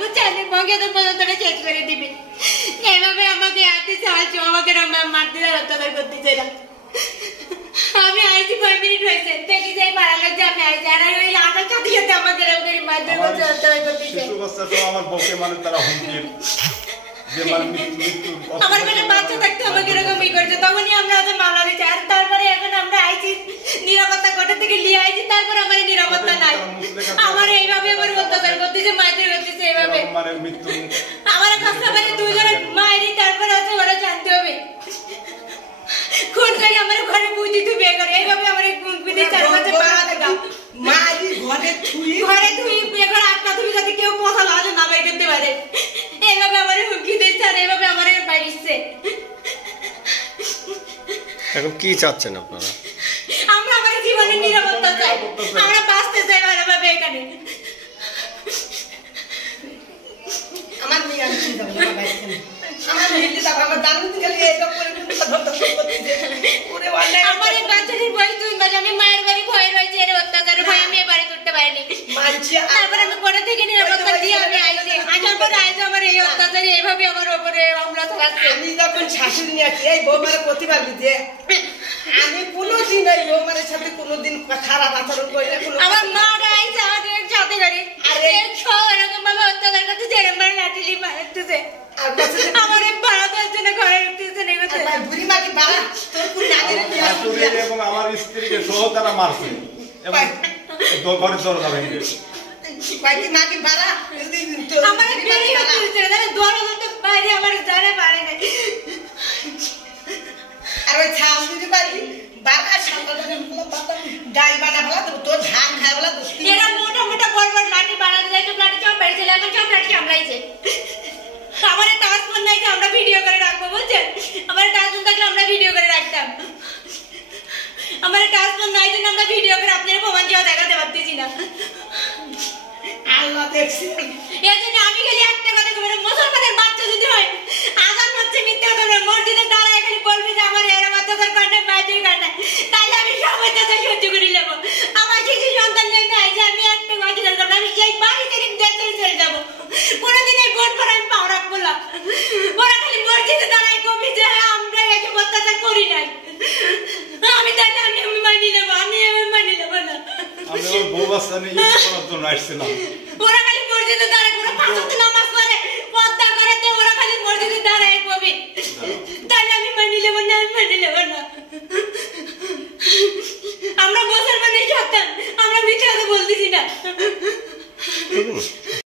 বুঝছেন মগে তো পর্যন্ত শেষ করে দিবে এভাবে আমাকে হাতে সাহায্য আমাকে মারতে অত্যাচার করতেছে না আমি আইছি 5 মিনিট হয়েছে দেখি যে মারা লাগছে আমি আইছি আর ওই আটার সাথে সাথে আমাকে এরকম মারতে অত্যাচার করতেছে শিশু বাচ্চা তো আমার বউকে মানে তারা হুমকির যে মানে মৃত্যু আমার পেটে বাচ্চা থাকতে আমাকে এরকমই করছে তখনই আমরা আজ মামলা দিচ্ছি আর তারপরে এখন আমরা আইছি নিরাপত্তা কোটা থেকে নিয়ে আইছি তারপর আমার নিরাপত্তা নাই আমার এইভাবে আমার অত্যাচার করতেছে মারতে করতেছে এইভাবে মানে মৃত্যু আমার কাছে মানে দুজনের মায়েরই তারপর আছে ওরা জানতে হবে কোন করে আমার ঘরে বুঝি তুই বিয়ে করে এইভাবে আমার বিধি 4 বছর পাড়া থাকা মাই ঘরে থুই বিয়ে করে আটটা তুমি যাতে কেউ কথা লাগে না বের করতে পারে এইভাবে আমার হুমকি দিচ্ছে আর এইভাবে আমার বাইরেছে এখন কি চাচ্ছেন আপনারা আমরা আমার জীবনের নিরাপত্তা চাই আমরা বাঁচতে চাই ভালোভাবে এখানে আমার মেয়ে আনছি যাবো আমার মেয়ে যাবো আমার দারুণ গেলে এটা করে ওরে ওয়াল্লাহ আমার এই বাচ্চাটির বয়স 2 মাস আমি মায়ের বাড়ি ভয়ে রয়েছে এর অত্যাচারে ভয়ে আমি বাড়ি করতে পারিনি মানছি তারপর আমি কোটা থেকে নিরাপত্তা দিয়ে আমি আইছি আসার পরে আইজ আমার এই অত্যাচারে এইভাবে আমার উপরে হামলা চালাচ্ছে আমি যখন শাশুড়ি নিয়ে আসি এই বৌমার প্রতি পারবি যে আমি কোনোদিন এই বৌমার সাথে কোনোদিন খারাপ আচরণ করি না আমার মারা আইছে আমাদের সাথে গাড়ি আরে এরকম ভাবে অত্যাচার করতে যেরকম মানে লাঠিলি মারতেছে আমার ভাড়াটার জন্য ঘরে উঠতেছে না এগুলো বুড়ি মাকে বাড়া তোর কোন লাগে শাশুড়ি এবং আমার স্ত্রীকে সহ তারা মারছে এবং ঘরে দরজা ভেঙে বাইকে মাকে বাড়া আমার বেরি হচ্ছে না দরজা তো বাইরে আমার জানে পারে না আর ওই ছাল দিতে পারি বাবা সকালে ডাল বানা বলা তোর ধান খায় বলা এরা মোটা মোটা বড় বড় লাঠি বানাতে যায় তো লাঠি চাপ বেড়ে চলে এখন সব লাঠি কামড়াইছে আমার একটা আসমান নাই যে আমরা ভিডিও করে রাখবো বুঝছেন আমার একটা আসমান থাকলে আমরা ভিডিও করে রাখতাম আমার একটা আসমান নাই যে আমরা ভিডিও করে আপনারা প্রমাণ কেউ দেখাতে পারতেছি না আল্লাহ দেখছি এই জন্য আমি খালি একটা কথা বলবো মুসলমানের বাচ্চা যদি হয় আজান হচ্ছে মিথ্যা কথা বলবে মসজিদে দাঁড়ায় খালি বলবি যে আমার এরম অত্যাচার কাটে মাইটির কাটে তাহলে আমি সব অত্যাচার সহ্য করে নেবো আমার শিশু সন্তান নিয়ে আইছে আমি একটা অত্যাচার করবো আমি এই বাড়ি থেকে দেশে চলে যাবো কোনোদিন এই বোন পর আমি পাও রাখবো না ওরা খালি মসজিদে দাঁড়ায় কবি যে আমরা এসব অত্যাচার করি নাই আমি তাহলে আমি মানি নেবো আমি মানি নেবো না আমি ওর বউ বাচ্চা নিয়ে ঈদ করার জন্য আসছিলাম ওরা খালি মসজিদে দাঁড়ায় কোনো পাঁচ ওয়াক্ত নামাজ পড়ে পর্দা করে ওরা খালি মসজিদে দাঁড়ায় কবি